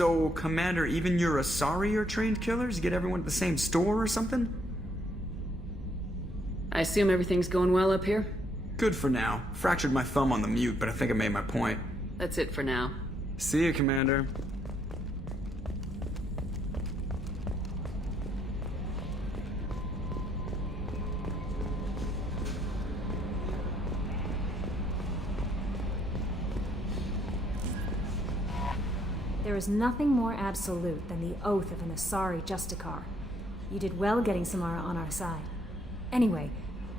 So, Commander, even your Asari are trained killers? Get everyone at the same store or something? I assume everything's going well up here? Good for now. Fractured my thumb on the mute, but I think I made my point. That's it for now. See you, Commander. There is nothing more absolute than the oath of an Asari Justicar. You did well getting Samara on our side. Anyway,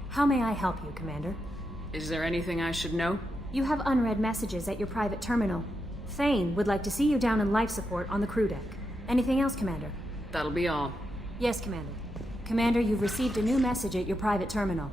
how may I help you, Commander? Is there anything I should know? You have unread messages at your private terminal. Thane would like to see you down in life support on the crew deck. Anything else, Commander? That'll be all. Yes, Commander. Commander, you've received a new message at your private terminal.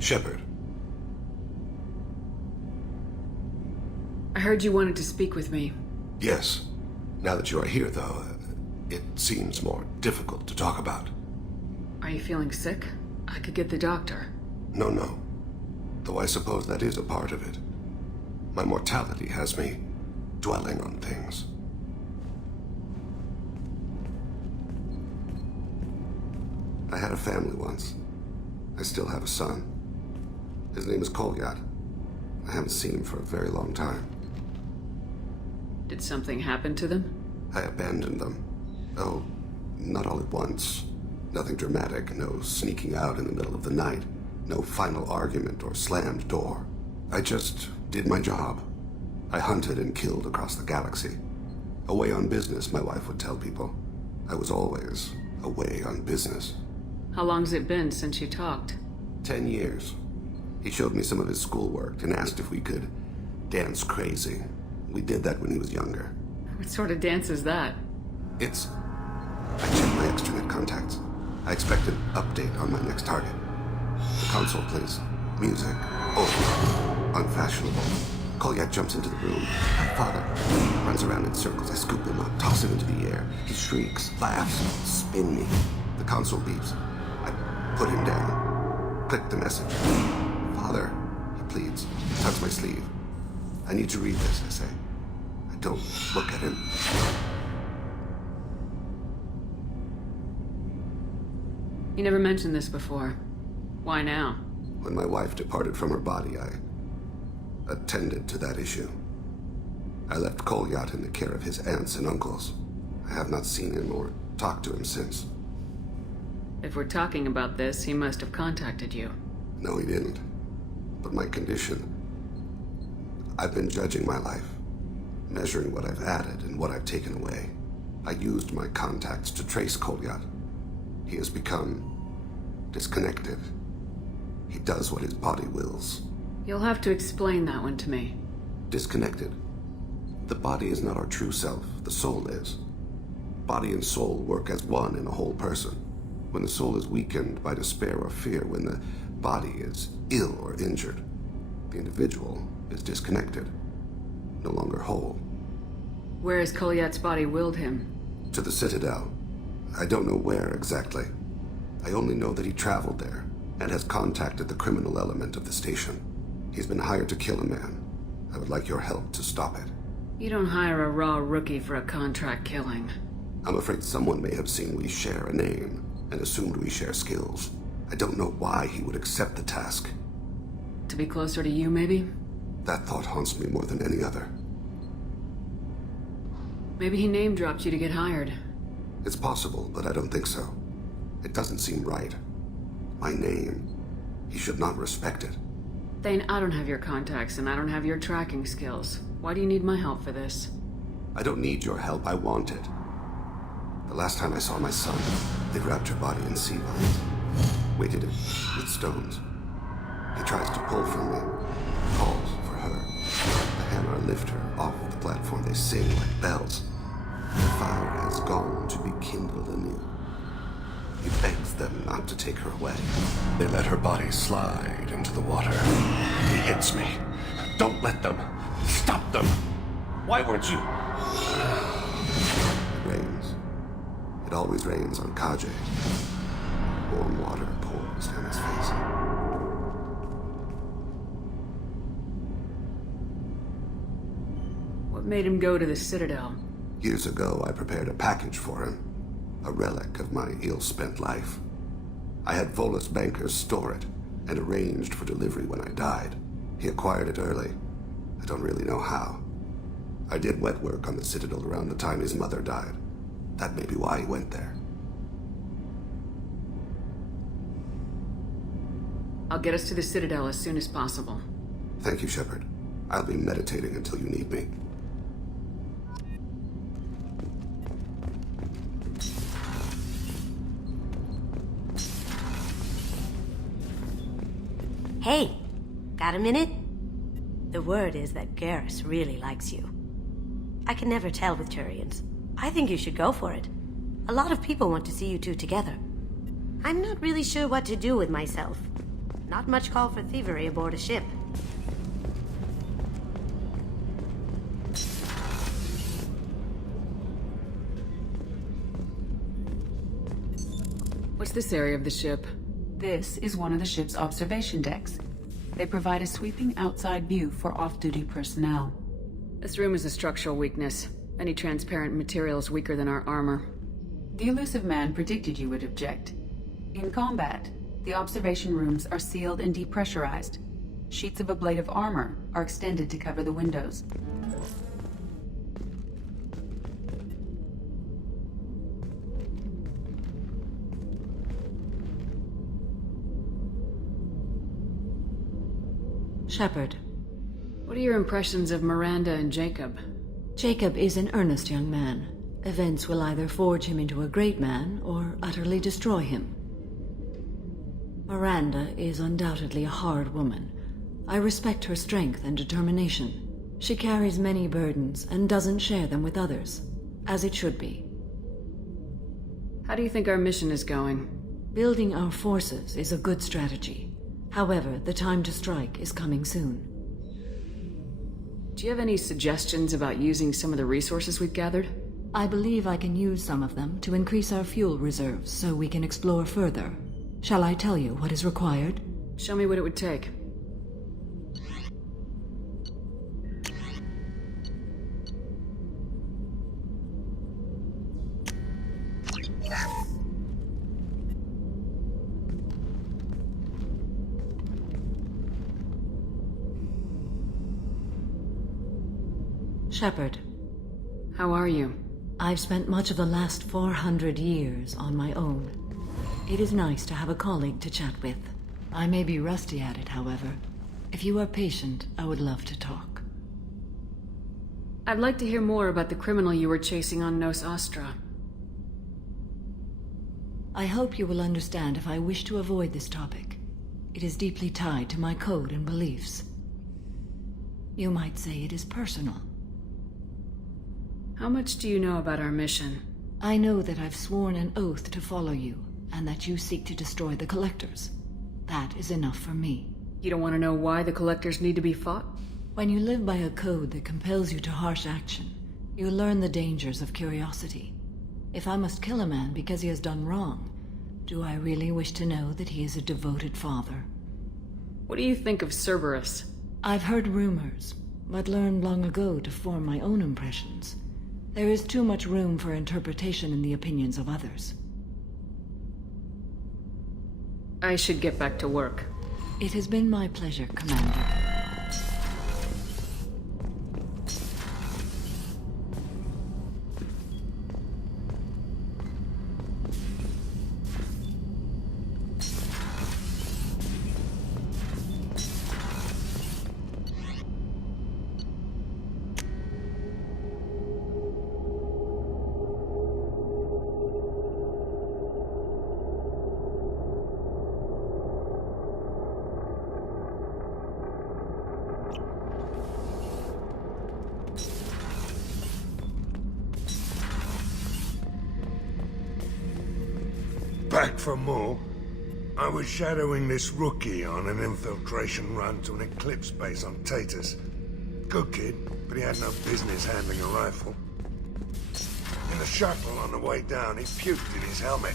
Shepard. I heard you wanted to speak with me. Yes. Now that you are here, though, it seems more difficult to talk about. Are you feeling sick? I could get the doctor. No. Though I suppose that is a part of it. My mortality has me dwelling on things. I had a family once. I still have a son. His name is Kolyat. I haven't seen him for a very long time. Did something happen to them? I abandoned them. Oh, not all at once. Nothing dramatic, no sneaking out in the middle of the night, no final argument or slammed door. I just did my job. I hunted and killed across the galaxy. Away on business, my wife would tell people. I was always away on business. How long's it been since you talked? 10 years. He showed me some of his schoolwork and asked if we could dance crazy. We did that when he was younger. What sort of dance is that? I checked my extranet contacts. I expect an update on my next target. The console plays music. Oh, unfashionable. Kolyat jumps into the room. My father runs around in circles. I scoop him up, toss him into the air. He shrieks, laughs, spin me. The console beeps. I put him down. Click the message. Father, he pleads, tugs my sleeve. I need to read this, I say. I don't look at him. You never mentioned this before. Why now? When my wife departed from her body, I attended to that issue. I left Kolyat in the care of his aunts and uncles. I have not seen him or talked to him since. If we're talking about this, he must have contacted you. No, he didn't. But my condition... I've been judging my life, measuring what I've added and what I've taken away. I used my contacts to trace Kolyat. He has become disconnected. He does what his body wills. You'll have to explain that one to me. Disconnected. The body is not our true self, the soul is. Body and soul work as one in a whole person. When the soul is weakened by despair or fear, when the body is ill or injured, the individual is disconnected, no longer whole. Where has Kolyat's body willed him? To the Citadel. I don't know where exactly. I only know that he traveled there and has contacted the criminal element of the station. He's been hired to kill a man. I would like your help to stop it. You don't hire a raw rookie for a contract killing. I'm afraid someone may have seen we share a name and assumed we share skills. I don't know why he would accept the task. To be closer to you, maybe? That thought haunts me more than any other. Maybe he name-dropped you to get hired. It's possible, but I don't think so. It doesn't seem right. My name. He should not respect it. Thane, I don't have your contacts and I don't have your tracking skills. Why do you need my help for this? I don't need your help. I want it. The last time I saw my son, they wrapped her body in sea vines, weighted it with stones. He tries to pull from me, calls for her. The hammer lift her off the platform. They sing like bells. The fire has gone to be kindled anew. He begs them not to take her away. They let her body slide into the water. He hits me. Don't let them. Stop them. Why weren't you? It rains. It always rains on Kaje. Warm water pours down his face. What made him go to the Citadel? Years ago, I prepared a package for him. A relic of my ill-spent life. I had Volus bankers store it and arranged for delivery when I died. He acquired it early. I don't really know how. I did wet work on the Citadel around the time his mother died. That may be why he went there. I'll get us to the Citadel as soon as possible. Thank you, Shepard. I'll be meditating until you need me. Hey, got a minute? The word is that Garrus really likes you. I can never tell with Turians. I think you should go for it. A lot of people want to see you two together. I'm not really sure what to do with myself. Not much call for thievery aboard a ship. What's this area of the ship? This is one of the ship's observation decks. They provide a sweeping outside view for off-duty personnel. This room is a structural weakness. Any transparent material is weaker than our armor. The elusive man predicted you would object. In combat, the observation rooms are sealed and depressurized. Sheets of ablative armor are extended to cover the windows. Shepard. What are your impressions of Miranda and Jacob? Jacob is an earnest young man. Events will either forge him into a great man or utterly destroy him. Miranda is undoubtedly a hard woman. I respect her strength and determination. She carries many burdens and doesn't share them with others, as it should be. How do you think our mission is going? Building our forces is a good strategy. However, the time to strike is coming soon. Do you have any suggestions about using some of the resources we've gathered? I believe I can use some of them to increase our fuel reserves so we can explore further. Shall I tell you what is required? Show me what it would take. Shepard. How are you? I've spent much of the last 400 years on my own. It is nice to have a colleague to chat with. I may be rusty at it, however. If you are patient, I would love to talk. I'd like to hear more about the criminal you were chasing on Nos Astra. I hope you will understand if I wish to avoid this topic. It is deeply tied to my code and beliefs. You might say it is personal. How much do you know about our mission? I know that I've sworn an oath to follow you, and that you seek to destroy the Collectors. That is enough for me. You don't want to know why the Collectors need to be fought? When you live by a code that compels you to harsh action, you learn the dangers of curiosity. If I must kill a man because he has done wrong, do I really wish to know that he is a devoted father? What do you think of Cerberus? I've heard rumors. but learned long ago to form my own impressions. There is too much room for interpretation in the opinions of others. I should get back to work. It has been my pleasure, Commander. Back for more? I was shadowing this rookie on an infiltration run to an Eclipse base on Tatus. Good kid, but he had no business handling a rifle. In the shuttle on the way down, he puked in his helmet.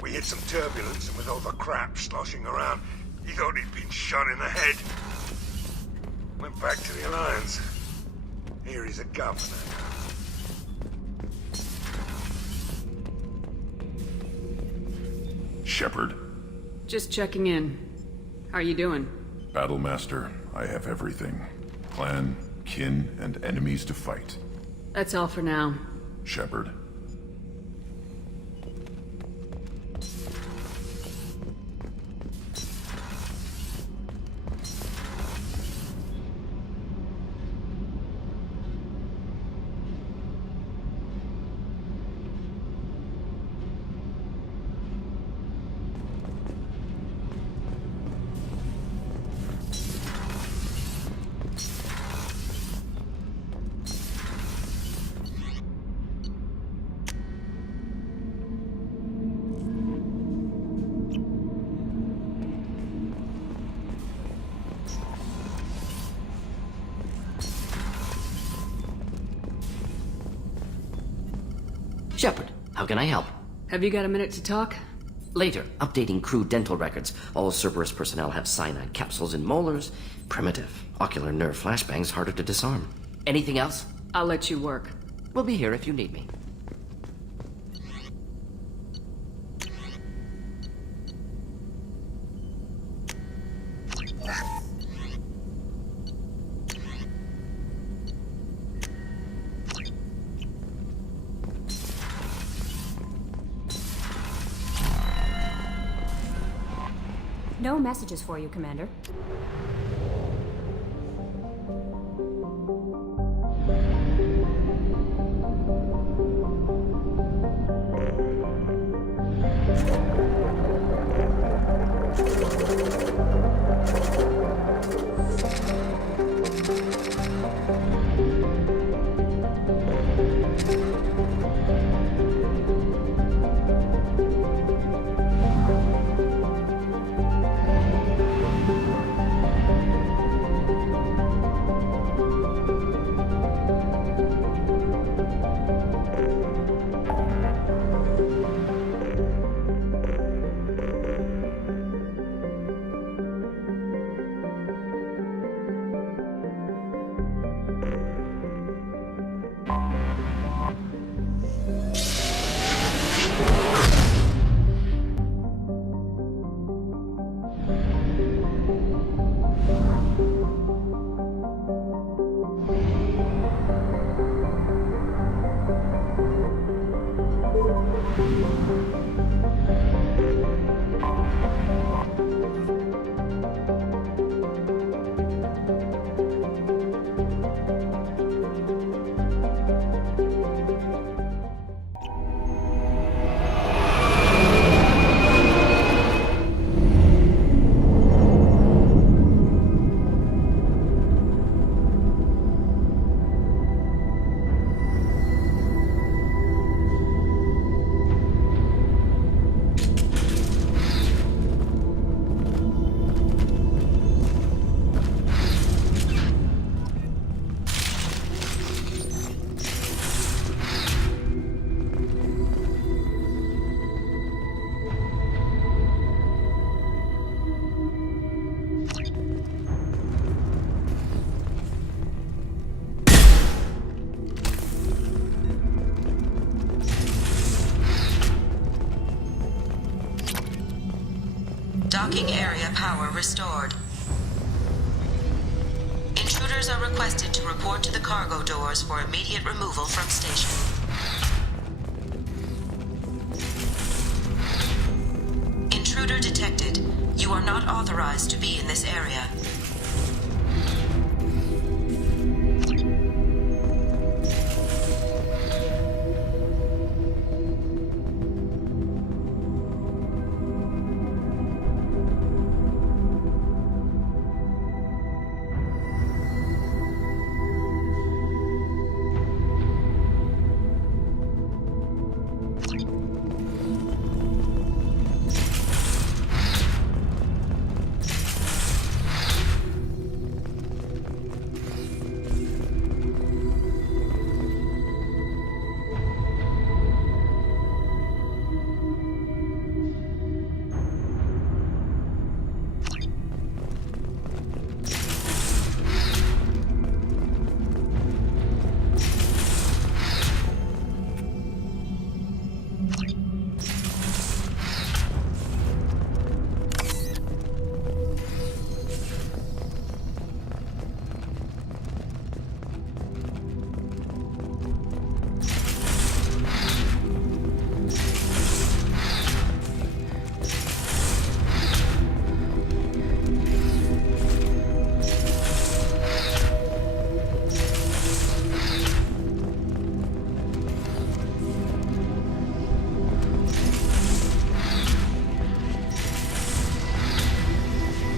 We hit some turbulence, and with all the crap sloshing around, he thought he'd been shot in the head. Went back to the Alliance. Here he's a governor. Shepard. Just checking in. How are you doing? Battlemaster, I have everything. Clan, kin, and enemies to fight. That's all for now. Shepard. Shepard, how can I help? Have you got a minute to talk? Later, updating crew dental records. All Cerberus personnel have cyanide capsules in molars. Primitive. Ocular nerve flashbangs harder to disarm. Anything else? I'll let you work. We'll be here if you need me. No messages for you, Commander. Docking area power restored. Intruders are requested to report to the cargo doors for immediate removal from station. Intruder detected. You are not authorized to be in this area.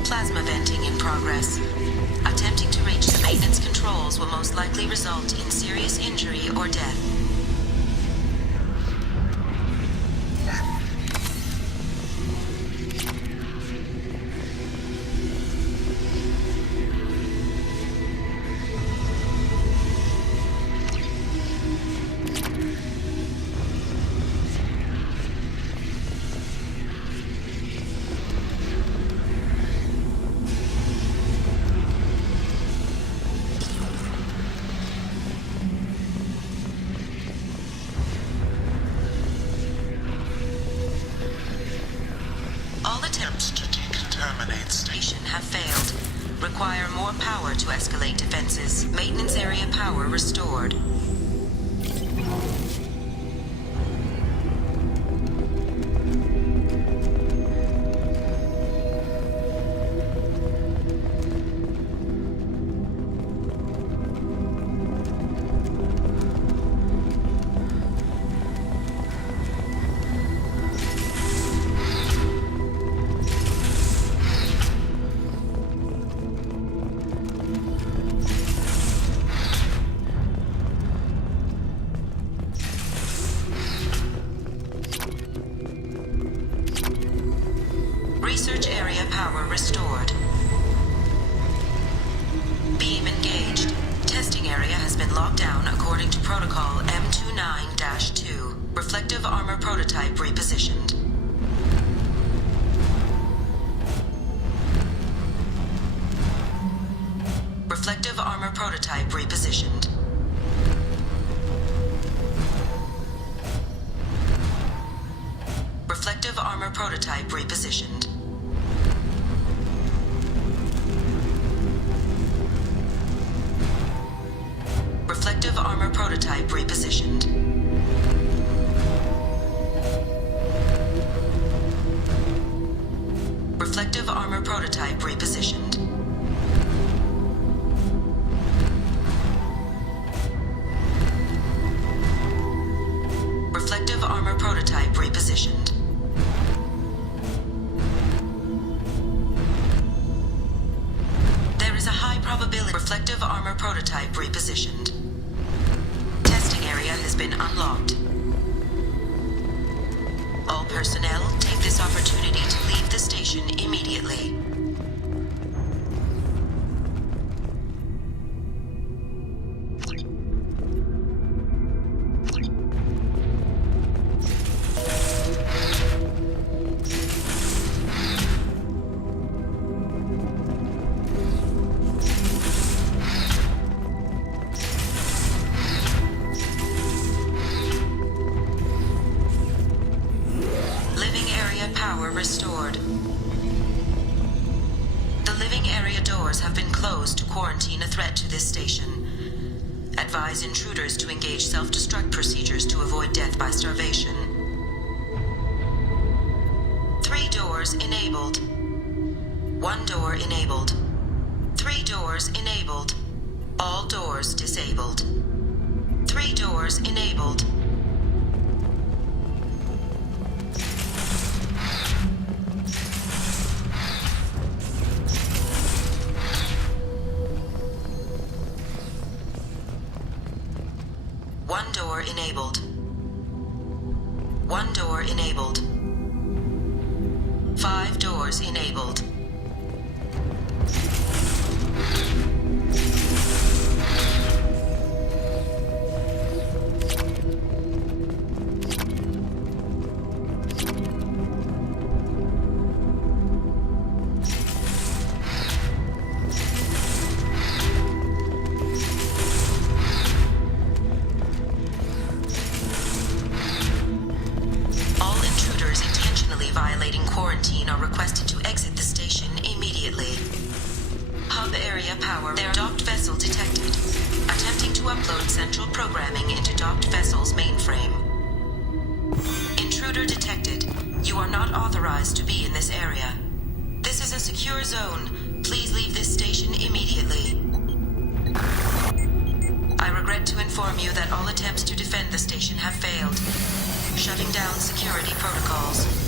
Plasma venting in progress. Attempting to reach the maintenance controls will most likely result in serious injury or death. Attempts to decontaminate station have failed. Require more power to escalate defenses. Maintenance area power restored. Research area power restored. Beam engaged. Testing area has been locked down according to protocol M29-2. Reflective armor prototype repositioned. Reflective armor prototype repositioned. Reflective armor prototype repositioned. Reflective armor prototype repositioned. Reflective armor prototype repositioned. Reflective armor prototype repositioned. There is a high probability. Reflective armor prototype repositioned. Testing area has been unlocked. All personnel, take this opportunity to leave the station immediately. Living area power restored. doors have been closed to quarantine a threat to this station. Advise intruders to engage self-destruct procedures to avoid death by starvation. 3 doors enabled. 1 door enabled. 3 doors enabled. All doors disabled. 3 doors enabled. One door enabled. 1 door enabled. 5 doors enabled. All intruders intentionally violating quarantine are requested to exit the station immediately. Hub area power. Their docked vessel detected. Attempting to upload central programming into docked vessel's mainframe. Intruder detected. You are not authorized to be in this area. This is a secure zone. Please leave this station immediately. I regret to inform you that all attempts to defend the station have failed. Shutting down security protocols.